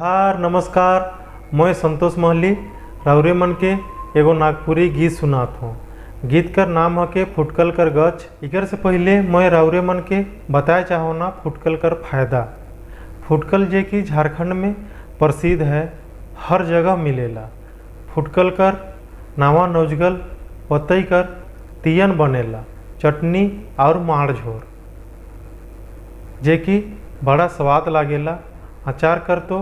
जोहार नमस्कार। मैं संतोष महली राउरे मन के एगो नागपुरी गीत सुनात हूँ। गीत कर नाम है के फुटकल कर गच। इकर से पहले मैं राउरे मन के बताए चाहो ना फुटकल कर फायदा। फुटकल जे कि झारखंड में प्रसिद्ध है, हर जगह मिलेला। फुटकल कर नावा नौजगल पतई कर तियन बनेला, चटनी और माड़ झोर जे कि बड़ा स्वाद लागेला। अचार कर तो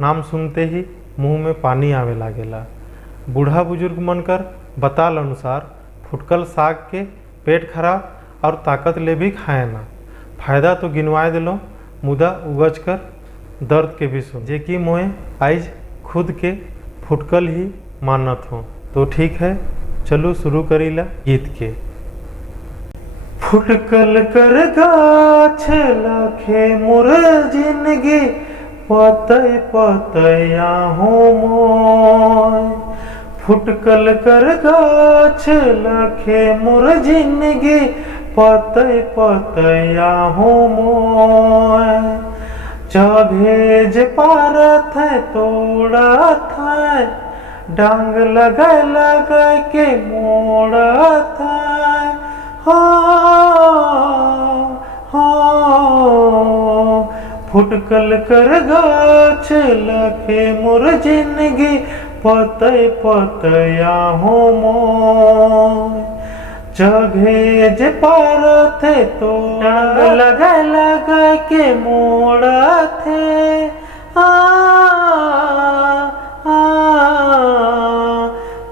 नाम सुनते ही मुंह में पानी आवे लागेला। बूढ़ा बुजुर्ग मन कर बताल अनुसार फुटकल साग के पेट खराब और ताकत ले भी खाए ना। फायदा तो गिनवाए दिलो, मुदा उगज कर दर्द के भी सुन जे कि मोए आज खुद के फुटकल ही मानत हूँ। तो ठीक है, चलो शुरू करीला गीत के। फुटकल कर गाछ लाखे मोर जिंदगी पतई पतया हो मोय। फुटकल कर गाछ लाखे मोर जिंदगी पतई पतया हो मोय। जभेज पारत है तोड़त है, डांग लगा लगा के मोड़त है। फुटकल कर गाछ लाखे मोर जिंदगी पतई पतया हो मोय। जघेज पारत है तो डांग लगा लगा के मोड़त है।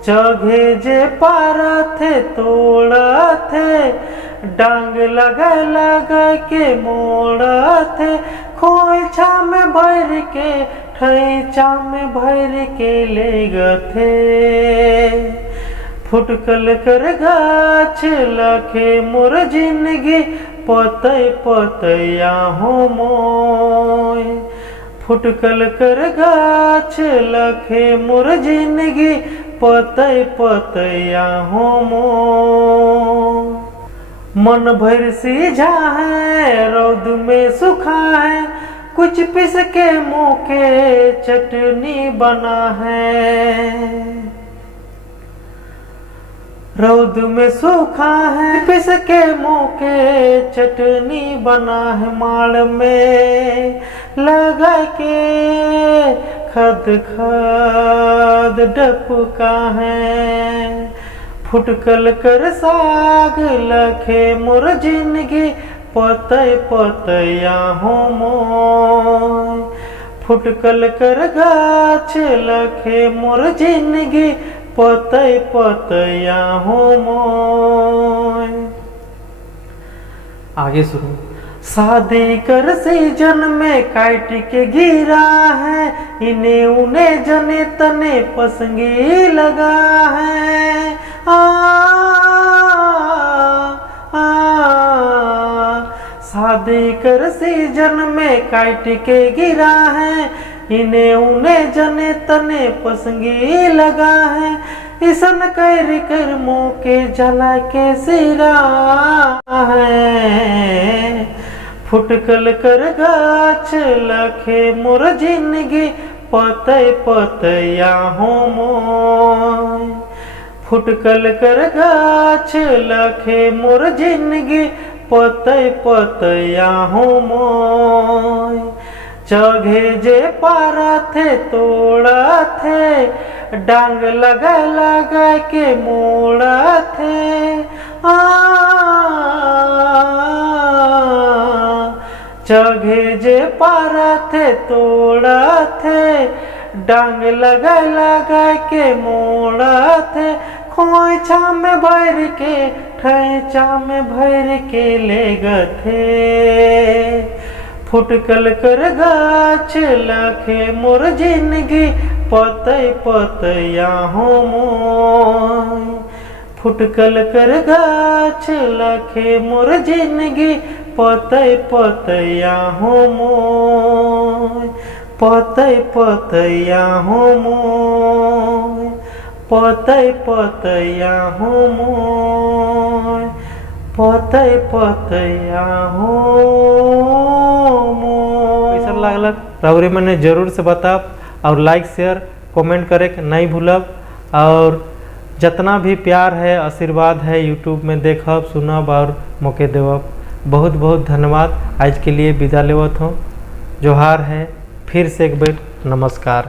जघेज पारत है तोड़त है, डांग लगा लगा के मोड़त है। खोइछा में भर के ठैचा में भर के ले गथे। फुटकल कर गाछ लाखे मोर जिंदगी पतई पतया हो मोय। फुटकल कर गाछ लाखे मोर जिंदगी पतई पतया हो मोय। मन भर सीझा है रौद में सुखा है, कुछ पिस के मुँह के चटनी बना है। रौद में सूखा है पिस के मुँह के चटनी बना है। माड़ में लगा के खद खद डपका है। फुटकल कर साग लाखे मोर जिंदगी पतई पतया हो मोय। फुटकल कर गाछ लाखे मोर जिंदगी पतई पतया हो मोय। आगे सुनो। शादी कर सीजन में काट के गिरा है, इन्हें उन्हें जने तने पसंगी लगा है। शादी कर सीजन में काट के गिरा है, इन्हें उन्हें जने तने पसंगी लगा है। ईसन कर कर मुँह के जला के सिरा है। फुटकल कर गाछ लाखे मोर जिंदगी पतई पतया हो मोय। फुटकल कर गाछ लाखे मोर जिंदगी पतई पतया हो मोय। जघेजे पारत है तोड़त है, डांग लगा लगा के मोड़त है। जघेजे पारत है तोड़त है, डांग लगा लगा के मोड़त है। खोइछा में भर के ठैचा में भर के ले गथे। फुटकल कर गाछ लाखे मोर जिंदगी पतई पतया हो मोय। फुटकल कर गाछ लाखे मोर जिंदगी पतई पतया हो मोय। पतई पतया हो मोय। पतई पतया हो मोय। पतई पतया हो मोय। कैसन लागलक राउरे मने जरूर से बताब और लाइक शेयर कमेंट करे के नहीं भूलब। और जितना भी प्यार है आशीर्वाद है यूट्यूब में देखब सुनब और मौके देवब। बहुत बहुत धन्यवाद। आज के लिए विदा लेवत हूँ। जोहार है, फिर से एक बार नमस्कार।